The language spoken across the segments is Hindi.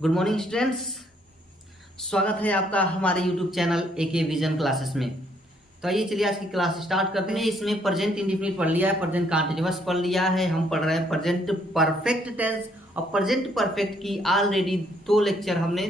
गुड मॉर्निंग स्टूडेंट्स, स्वागत है आपका हमारे YouTube channel AK Vision Classes में। तो आइए चलिए आज की क्लास स्टार्ट करते हैं। इसमें प्रेजेंट इंडेफिनिट पढ़ लिया है, प्रेजेंट कंटीन्यूअस पढ़ लिया है, हम पढ़ रहे हैं प्रेजेंट परफेक्ट टेंस और प्रेजेंट परफेक्ट की ऑलरेडी 2 लेक्चर हमने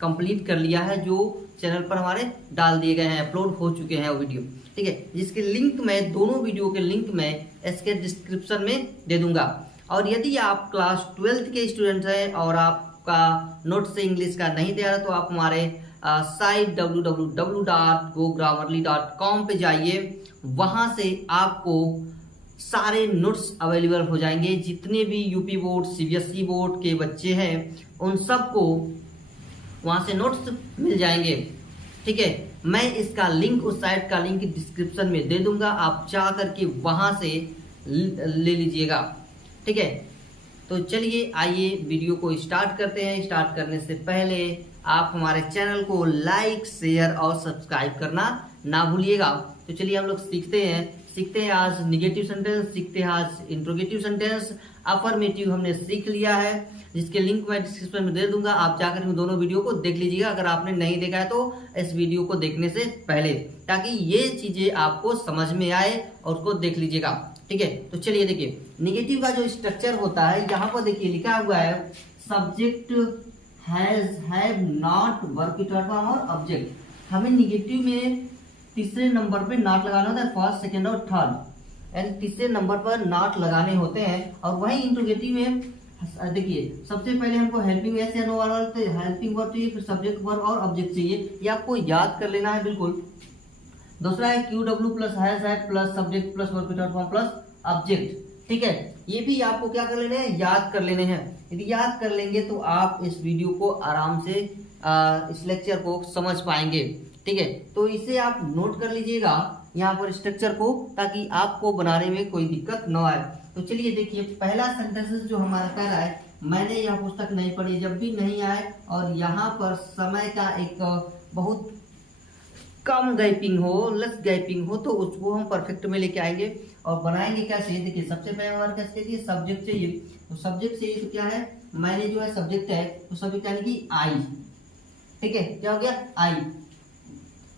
कंप्लीट कर लिया है, जो चैनल पर हमारे डाल दिए गए हैं, अपलोड हो चुके हैं वो वीडियो। ठीक है, जिसके लिंक मैं दोनों वीडियो के लिंक में इसके डिस्क्रिप्शन में दे दूंगा। और यदि आप क्लास 12th के स्टूडेंट हैं और आपका नोट से इंग्लिश का नहीं दे रहा तो आप हमारे साइट www.gogrammarly.com पे जाइए। वहां से आपको सारे नोट्स अवेलेबल हो जाएंगे। जितने भी यूपी बोर्ड सीबीएसई बोर्ड के बच्चे हैं उन सबको वहां से नोट्स मिल जाएंगे। ठीक है, मैं इसका लिंक, उस साइट का लिंक डिस्क्रिप्शन में दे दूंगा, आप जा करके वहां से ले लीजिएगा। ठीक है, तो चलिए आइए वीडियो को स्टार्ट करते हैं। स्टार्ट करने से पहले आप हमारे चैनल को लाइक, शेयर और सब्सक्राइब करना ना भूलिएगा। तो चलिए हम लोग सीखते हैं आज निगेटिव सेंटेंस, सीखते हैं आज इंट्रोगेटिव सेंटेंस। अफर्मेटिव हमने सीख लिया है, जिसके लिंक मैं डिस्क्रिप्शन में दे दूंगा, आप जाकर दोनों वीडियो को देख लीजिएगा अगर आपने नहीं देखा है तो इस वीडियो को देखने से पहले, ताकि ये चीजें आपको समझ में आए और उसको देख लीजिएगा। ठीक है, तो चलिए देखिए निगेटिव का जो स्ट्रक्चर होता है, यहाँ पर देखिए लिखा हुआ है सब्जेक्ट हैव नॉट वर्ब की थर्ड फॉर्म और ऑब्जेक्ट। हमें निगेटिव में तीसरे नंबर पे नॉट लगाना होता है, फर्स्ट, सेकंड और थर्ड, यानी तीसरे नंबर पर नॉट लगाने होते हैं। और वही इंट्रोगेटिव में देखिए सबसे पहले हमको हेल्पिंग एस या नो वर्ब, हेल्पिंग वर्ब चाहिए, फिर सब्जेक्ट वर्ब और ऑब्जेक्ट चाहिए। ये आपको याद कर लेना है बिल्कुल। दूसरा है Q W plus has plus subject plus verb की थर्ड फॉर्म प्लस ऑब्जेक्ट। ठीक है, ये भी आपको क्या कर लेने हैं, याद कर लेने हैं। यदि याद कर लेंगे तो आप इस वीडियो को आराम से इस लेक्चर को समझ पाएंगे। ठीक है, तो इसे आप नोट कर लीजिएगा यहाँ पर स्ट्रक्चर को, ताकि आपको बनाने में कोई दिक्कत न आए। तो चलिए देखिए पहला सेंटेंस जो हमारा कह रहा है, मैंने यह पुस्तक नहीं पढ़ी। जब भी नहीं आए और यहाँ पर समय का एक बहुत कम गैपिंग हो, लेस गैपिंग हो, तो उसको हम परफेक्ट में लेके आएंगे। और बनाएंगे कैसे, देखिए सबसे पहले हमारे कैसे चाहिए, सब्जेक्ट चाहिए। तो सब्जेक्ट चाहिए तो क्या है, मैंने जो है सब्जेक्ट है, तो सब्जेक्ट यानी कि आई। ठीक है, क्या हो गया, आई।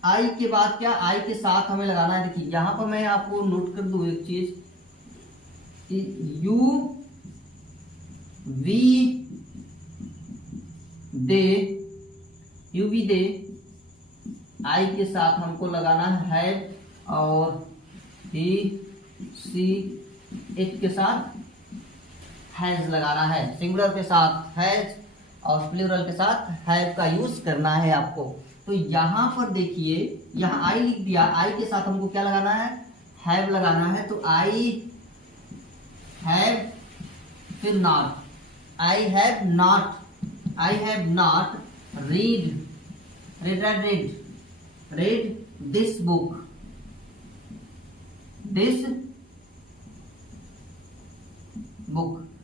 आई के बाद क्या, आई के साथ हमें लगाना है। देखिए यहाँ पर मैं आपको नोट कर दूं एक चीज, you we they, you we they, I के साथ हमको लगाना है और ही सी इट के साथ हैज लगाना है। सिंगुलर के साथ हैज और प्लूरल के साथ हैव का यूज करना है आपको। तो यहाँ पर देखिए, यहाँ आई लिख दिया, आई के साथ हमको क्या लगाना है, हैव लगाना है। तो आई हैव, फिर not, I have not read this book,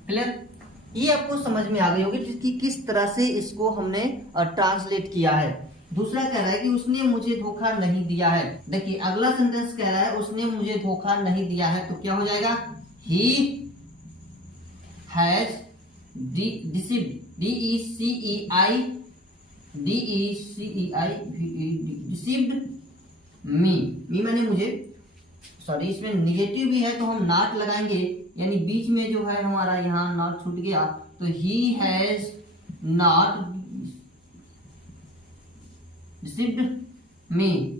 clear. ये आपको समझ में आ गई होगी कि किस तरह से इसको हमने ट्रांसलेट किया है। दूसरा कह रहा है कि उसने मुझे धोखा नहीं दिया है। देखिए अगला सेंटेंस कह रहा है उसने मुझे धोखा नहीं दिया है, तो क्या हो जाएगा, he has deceived, deceived me, माने मुझे, सॉरी इसमें निगेटिव भी है तो हम नॉट लगाएंगे, यानी बीच में जो है हमारा यहाँ नॉट छूट गया। तो he has not deceived me,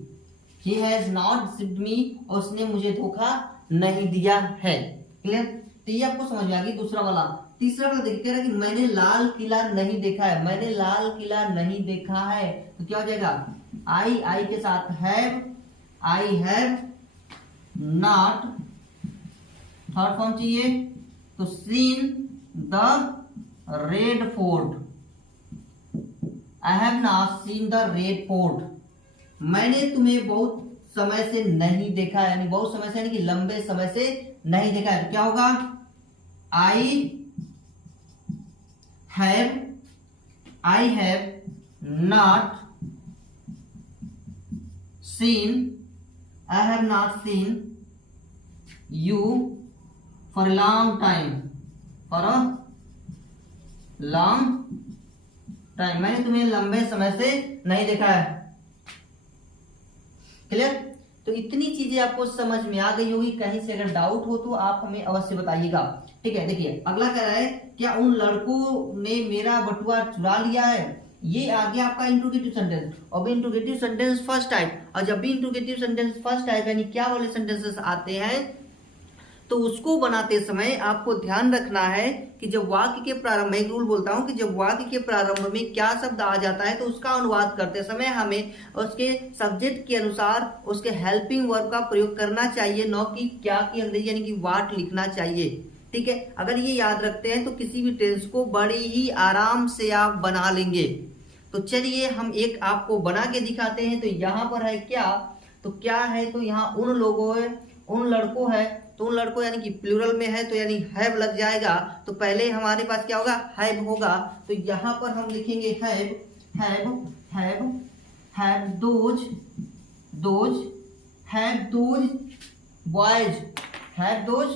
he has not deceived me, और उसने मुझे धोखा नहीं दिया है। क्लियर, तो ये आपको समझ में आ गई। दूसरा वाला, तीसरा वाला देखिए कह रहा है कि मैंने लाल किला नहीं देखा है, मैंने लाल किला नहीं देखा है, तो क्या हो जाएगा, आई के साथ have, I have not, third form चाहिए, तो seen the red fort, I have not seen the red fort, मैंने तुम्हें बहुत समय से नहीं देखा, यानी बहुत समय से यानी कि लंबे समय से नहीं देखा है। तो क्या होगा, I have not seen you for a long time, time, मैंने तुम्हें लंबे समय से नहीं देखा है। क्लियर? तो इतनी चीजें आपको समझ में आ गई होगी। कहीं से अगर डाउट हो तो आप हमें अवश्य बताइएगा। ठीक है, देखिए अगला कह रहा है, क्या उन लड़कों ने मेरा बटुआ चुरा लिया है? ये आ गया आपका इंट्रोगेटिव सेंटेंस। अब इंट्रोगेटिव सेंटेंस फर्स्ट टाइप, और जब भी इंट्रोगेटिव सेंटेंस फर्स्ट टाइप यानी क्या वाले सेंटेंसेस आते हैं तो उसको बनाते समय आपको ध्यान रखना है कि जब वाक्य के प्रारंभ में, एक रूल बोलता हूं कि जब वाक्य के प्रारंभ में क्या शब्द आ जाता है तो उसका अनुवाद करते समय हमें उसके सब्जेक्ट के अनुसार उसके हेल्पिंग वर्ब का प्रयोग करना चाहिए, न कि क्या की अंग्रेजी यानी कि वाट लिखना चाहिए। ठीक है, अगर ये याद रखते हैं तो किसी भी टेंस को बड़े ही आराम से आप बना लेंगे। तो चलिए हम एक आपको बना के दिखाते हैं। तो यहाँ पर है क्या, तो क्या है, तो यहाँ उन लोगों है, उन लड़कों है, तो उन लड़कों यानी कि प्लूरल में है तो यानी हैव लग जाएगा। तो पहले हमारे पास क्या होगा, हैव होगा। तो यहाँ पर हम लिखेंगे have, have, have those, have those boys, have those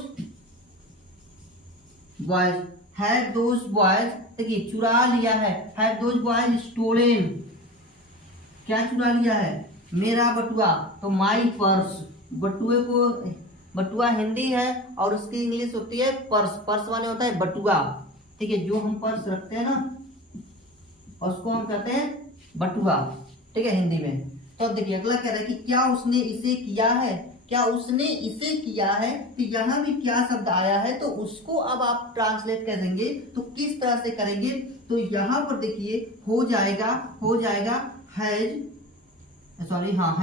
boys, have those boys, देखिए चुरा लिया है, हैव दोज बॉयज स्टोलन, क्या चुरा लिया है, मेरा बटुआ, तो माई पर्स, बटुए को, बटुआ हिंदी है और उसकी इंग्लिश होती है पर्स, पर्स माने होता है बटुआ। ठीक है, जो हम पर्स रखते हैं ना उसको हम कहते हैं बटुआ। ठीक है, हिंदी में। तो देखिए अगला कह रहा है कि क्या उसने इसे किया है, क्या उसने इसे किया है, तो यहाँ भी क्या शब्द आया है तो उसको अब आप ट्रांसलेट करेंगे तो किस तरह से करेंगे, तो यहाँ पर देखिए हो जाएगा हैज, सॉरी हाँ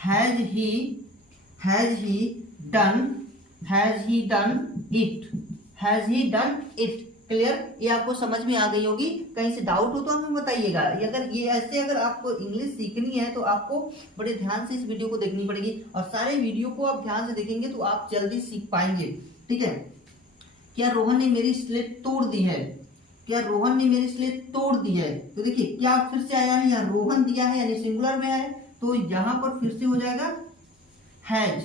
has he done it. Clear? ये आपको समझ में आ गई होगी। कहीं से डाउट हो तो हमें बताइएगा। अगर ये ऐसे अगर आपको इंग्लिश सीखनी है तो आपको बड़े ध्यान से इस वीडियो को देखनी पड़ेगी, और सारे वीडियो को आप ध्यान से देखेंगे तो आप जल्दी सीख पाएंगे। ठीक है, क्या रोहन ने मेरी स्लेट तोड़ दी है, क्या रोहन ने मेरी स्लेट तोड़ दी है, तो देखिए क्या फिर से आया है, यहाँ रोहन दिया है यानी सिंगुलर में है, तो यहाँ पर फिर से हो जाएगा हैज,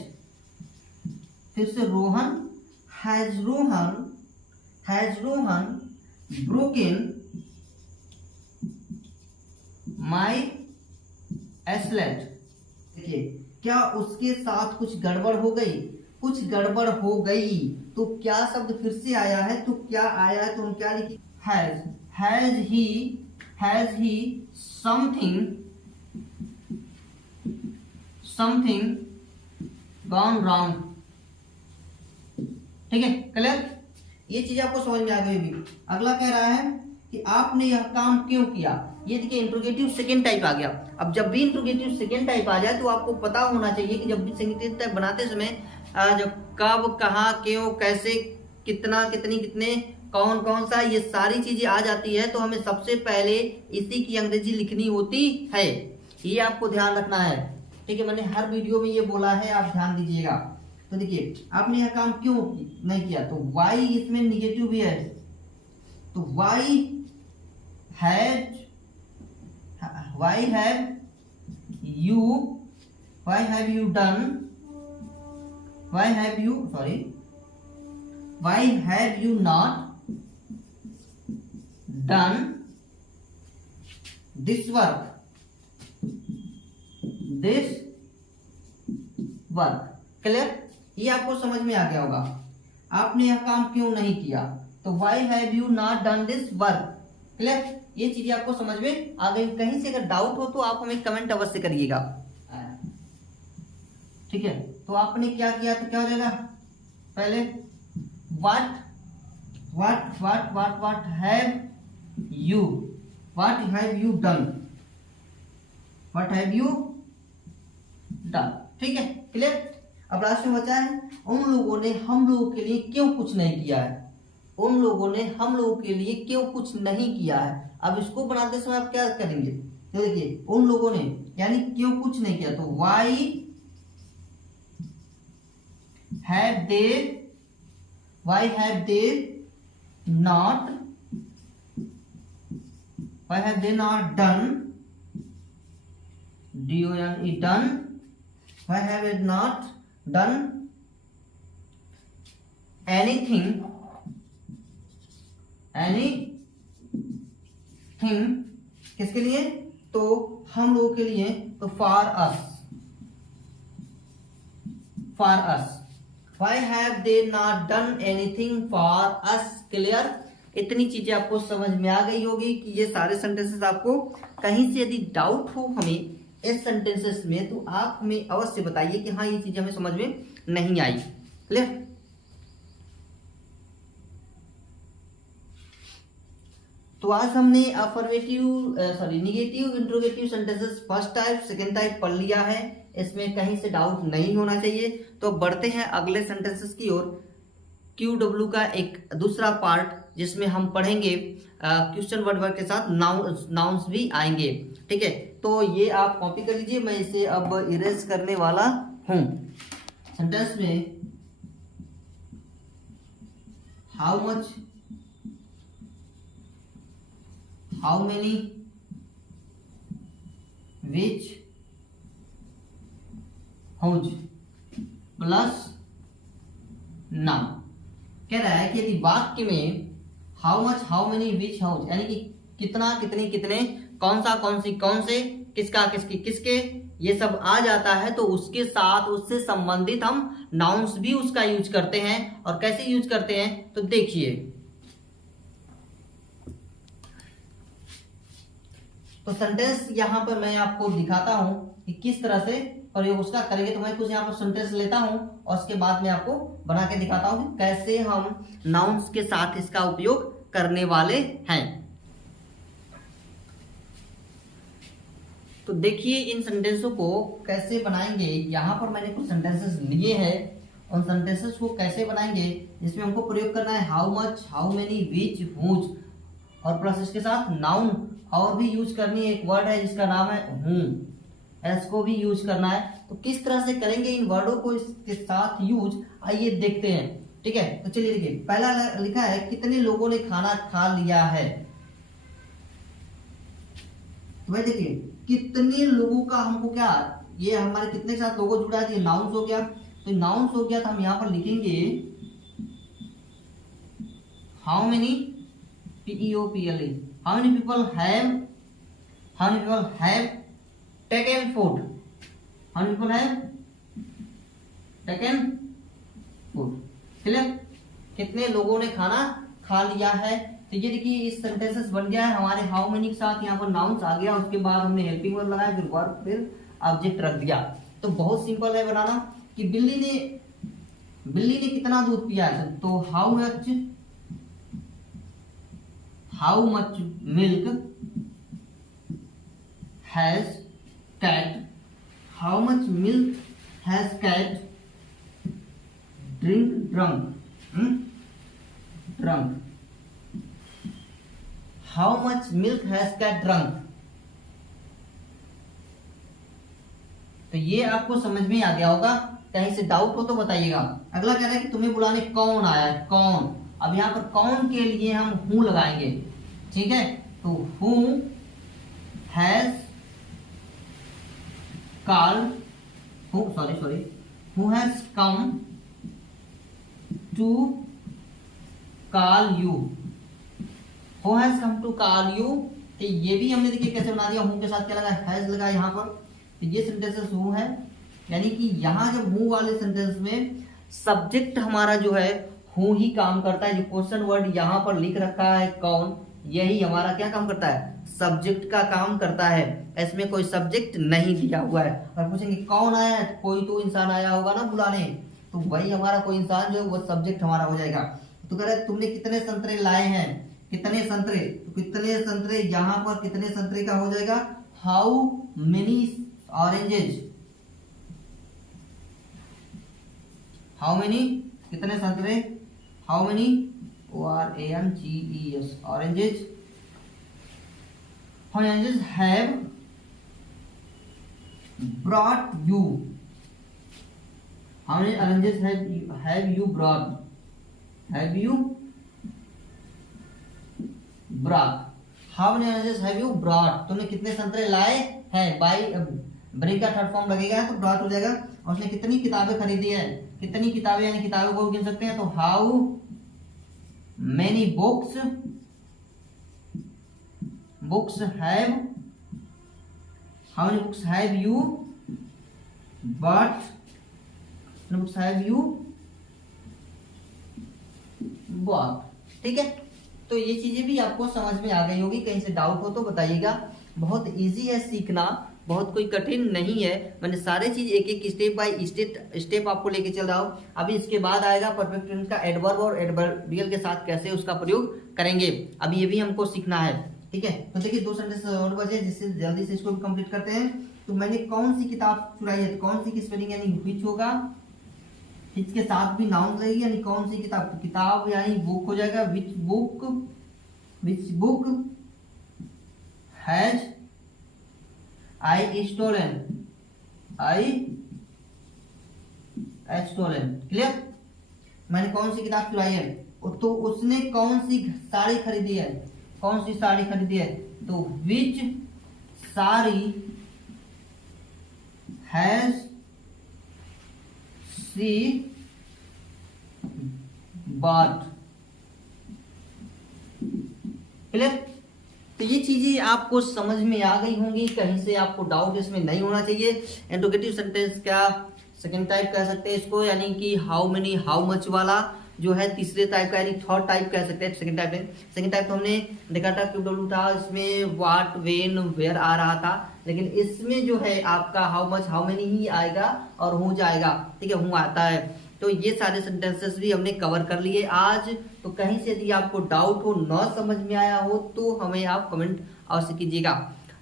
फिर से Rohan, has Rohan broken my slate. देखिए क्या उसके साथ कुछ गड़बड़ हो गई, तो क्या शब्द फिर से आया है, तो क्या आया है तो हम क्या लिखें, has he something gone wrong. ठीक है, क्लियर? ये चीज आपको समझ में आ गई होगी। अगला कह रहा है कि आपने यह काम क्यों किया। ये देखिए इंट्रोगेटिव सेकेंड टाइप आ गया। अब जब भी इंट्रोगेटिव सेकेंड टाइप आ जाए तो आपको पता होना चाहिए कि जब भी सेकेंड टाइप बनाते समय जब कब, कहाँ, क्यों, कैसे, कितना, कितनी, कितने, कौन कौन सा, ये सारी चीजें आ जाती है तो हमें सबसे पहले इसी की अंग्रेजी लिखनी होती है। ये आपको ध्यान रखना है। ठीक है, मैंने हर वीडियो में ये बोला है, आप ध्यान दीजिएगा। तो देखिए आपने यह काम क्यों नहीं किया, तो वाई इसमें निगेटिव भी है, तो why have you done, why have you not done this work, clear? ये आपको समझ में आ गया होगा। आपने यह काम क्यों नहीं किया, तो why have you not done this work, clear? ये चीजें आपको समझ में आ गई। कहीं से अगर डाउट हो तो आप हमें कमेंट अवश्य करिएगा। ठीक है, तो आपने क्या किया, तो क्या हो जाएगा, पहले what have you done। ठीक है, क्लियर? अब लास्ट में बचा है उन लोगों ने हम लोगों के लिए क्यों कुछ नहीं किया है, उन लोगों ने हम लोगों के लिए क्यों कुछ नहीं किया है। अब इसको बनाते समय आप क्या करेंगे, तो देखिए उन लोगों ने यानी क्यों कुछ नहीं किया, तो why have they not done, why have they not done anything him किसके लिए, तो हम लोगों के लिए, तो for us, for us. Why have they not done anything for us. Clear, इतनी चीजें आपको समझ में आ गई होगी कि ये सारे सेंटेंसेस आपको कहीं से यदि डाउट हो हमें इस सेंटेंसेस में, तो आप हमें अवश्य बताइए कि हाँ ये चीजें हमें समझ में नहीं आई। क्लियर, तो आज हमने affirmative negative interrogative sentences first type second type पढ़ लिया है, इसमें कहीं से डाउट नहीं होना चाहिए। तो बढ़ते हैं अगले सेंटेंसेस की ओर। QW का एक दूसरा पार्ट जिसमें हम पढ़ेंगे क्वेश्चन वर्ड के साथ नाउन्स भी आएंगे। ठीक है, तो ये आप कॉपी कर लीजिए, मैं इसे अब इरेज करने वाला हूं। सेंटेंस में how much, how many, which, whose plus noun. कह रहा है कि यदि वाक्य में how much, how many, which, whose यानी कि कितना, कितनी, कितने, कौन सा, कौन सी, कौन से, किसका, किसकी, किसके, ये सब आ जाता है तो उसके साथ उससे संबंधित हम नाउन्स भी उसका यूज करते हैं। और कैसे यूज करते हैं तो देखिए, तो सेंटेंस यहां पर मैं आपको दिखाता हूं कि किस तरह से प्रयोग उसका करेंगे। तो मैं कुछ यहाँ पर सेंटेंस लेता हूं और उसके बाद में आपको बना के दिखाता हूं कि कैसे हम नाउन्स के साथ इसका उपयोग करने वाले हैं। तो देखिए इन सेंटेंसों को कैसे बनाएंगे। यहां पर मैंने कुछ सेंटेंसेस लिए हैं, उन सेंटेंसेस को कैसे बनाएंगे जिसमें हमको प्रयोग करना है how much, how many, which, whose और प्लस इसके साथ नाउन और भी यूज करनी है। एक वर्ड है जिसका नाम है हूं, इसको भी यूज करना है। तो किस तरह से करेंगे इन वर्डों को इसके साथ यूज, आइए देखते हैं। ठीक है, तो चलिए देखिए, पहला लिखा है कितने लोगों ने खाना खा लिया है। तो भाई देखिए कितने लोगों का हमको क्या, ये हमारे कितने के साथ लोगों जुड़ा है, ये नाउन्स हो गया। तो नाउन्स हो गया तो हम यहां पर लिखेंगे how many, PEOPLE, how many people have taken food, how many people have taken food। Clear, कितने लोगों ने खाना खा लिया है। तो ये देखिए इस सेंटेंसेस बन गया है हमारे हाउ मेनी के साथ, यहाँ पर नाउन्स आ गया, उसके बाद हमने हेल्पिंग वर्ब लगाया, फिर वर्ब, फिर ऑब्जेक्ट रख दिया। तो बहुत सिंपल है बनाना कि बिल्ली ने कितना दूध पिया है। तो how much milk has cat, how much milk has cat drunk, how much milk has cat drunk। तो ये आपको समझ में आ गया होगा, कहीं से डाउट हो तो बताइएगा। अगला कह रहा है कि तुम्हें बुलाने कौन आया है, कौन। अब यहां पर कौन के लिए हम हूं लगाएंगे। ठीक है, तो who has called, who has come to call you, who has come to call you. तो ये भी हमने देखिए कैसे बना दिया, हूं के साथ क्या लगा, हैज लगा यहाँ पर। तो ये सेंटेंसेस हूं है, यानी कि यहाँ जब हूं वाले सेंटेंस में सब्जेक्ट हमारा जो है हूं ही काम करता है। जो क्वेश्चन वर्ड यहाँ पर लिख रखा है कौन, यही हमारा क्या काम करता है, सब्जेक्ट का काम करता है। इसमें कोई सब्जेक्ट नहीं दिया हुआ है। और पूछेंगे कौन आया है, कोई तो इंसान आया होगा ना बुलाने, तो वही हमारा कोई इंसान जो है वो सब्जेक्ट हमारा हो जाएगा। तो कह रहे तुमने कितने संतरे लाए हैं, कितने संतरे, तो कितने संतरे यहाँ पर कितने संतरे का हो जाएगा, how many oranges, how many कितने संतरे, how many ORANGES oranges, oranges have brought you, how many oranges have you brought, have you brought, how many oranges have you brought, तुमने कितने संतरे लाए हैं। बाई ब्रेक का थर्ड फॉर्म लगेगा तो ब्रॉट हो जाएगा। और उसने कितनी किताबें खरीदी है, कितनी किताबें यानी किताबों को गिन सकते हैं। तो how many books books have, how many books have you but, books have you bought. ठीक है, तो ये चीजें भी आपको समझ में आ गई होगी। कहीं से डाउट हो तो बताइएगा। बहुत इजी है सीखना, बहुत कोई कठिन नहीं है। मैंने सारे चीज एक एक स्टेप बाय स्टेप आपको लेके चल रहा हूँ। अभी इसके बाद आएगा परफेक्ट टेंस का एडवर्ब और एडवर्बियल के साथ कैसे उसका प्रयोग करेंगे। अभी ये भी हमको सीखना है। ठीक है, तो देखिए 2 सेंटेंस और बचे, जिससे जल्दी से इसको भी कंप्लीट करते हैं। तो मैंने कौन सी किताब चुराई है, कौन सी की स्पेलिंग यानी व्हिच होगा, इसके साथ भी नाउन लगेगी, यानी कौन सी किताब, तो किताब यानी बुक हो जाएगा। Which book has I stolen, clear. मैंने कौन सी किताब चुराई है, तो उसने कौन सी साड़ी खरीदी है, कौन सी साड़ी खरीदी है, तो which sari has she bought, clear. तो ये चीजें आपको समझ में आ गई होंगी, कहीं से आपको डाउट इसमें नहीं होना चाहिए। इंट्रोगेटिव सेंटेंस का सेकंड टाइप कह सकते हैं इसको, यानी कि हाउ मेनी हाउ मच वाला जो है तीसरे टाइप का, यानी थर्ड टाइप कह सकते हैं। सेकंड टाइप है, सेकंड टाइप तो हमने देखा था QW था, इसमें व्हाट व्हेन वेयर आ रहा था, लेकिन इसमें जो है आपका हाउ मच हाउ मेनी ही आएगा और हूं जाएगा। ठीक है, हूं आता है। तो ये सारे सेंटेंसेस भी हमने कवर कर लिए आज। तो कहीं से यदि आपको डाउट हो, न समझ में आया हो, तो हमें आप कमेंट अवश्य कीजिएगा।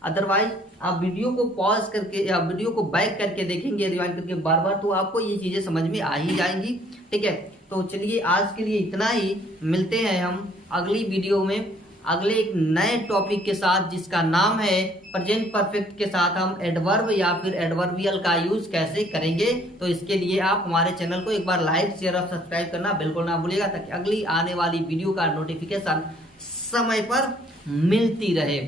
अदरवाइज आप वीडियो को पॉज करके या वीडियो को बैक करके देखेंगे, रिवाइंड करके बार बार, तो आपको ये चीजें समझ में आ ही जाएंगी। ठीक है, तो चलिए आज के लिए इतना ही। मिलते हैं हम अगली वीडियो में अगले एक नए टॉपिक के साथ, जिसका नाम है प्रेजेंट परफेक्ट के साथ हम एडवर्ब या फिर एडवर्बियल का यूज कैसे करेंगे। तो इसके लिए आप हमारे चैनल को एक बार लाइक शेयर और सब्सक्राइब करना बिल्कुल ना भूलिएगा, ताकि अगली आने वाली वीडियो का नोटिफिकेशन समय पर मिलती रहे।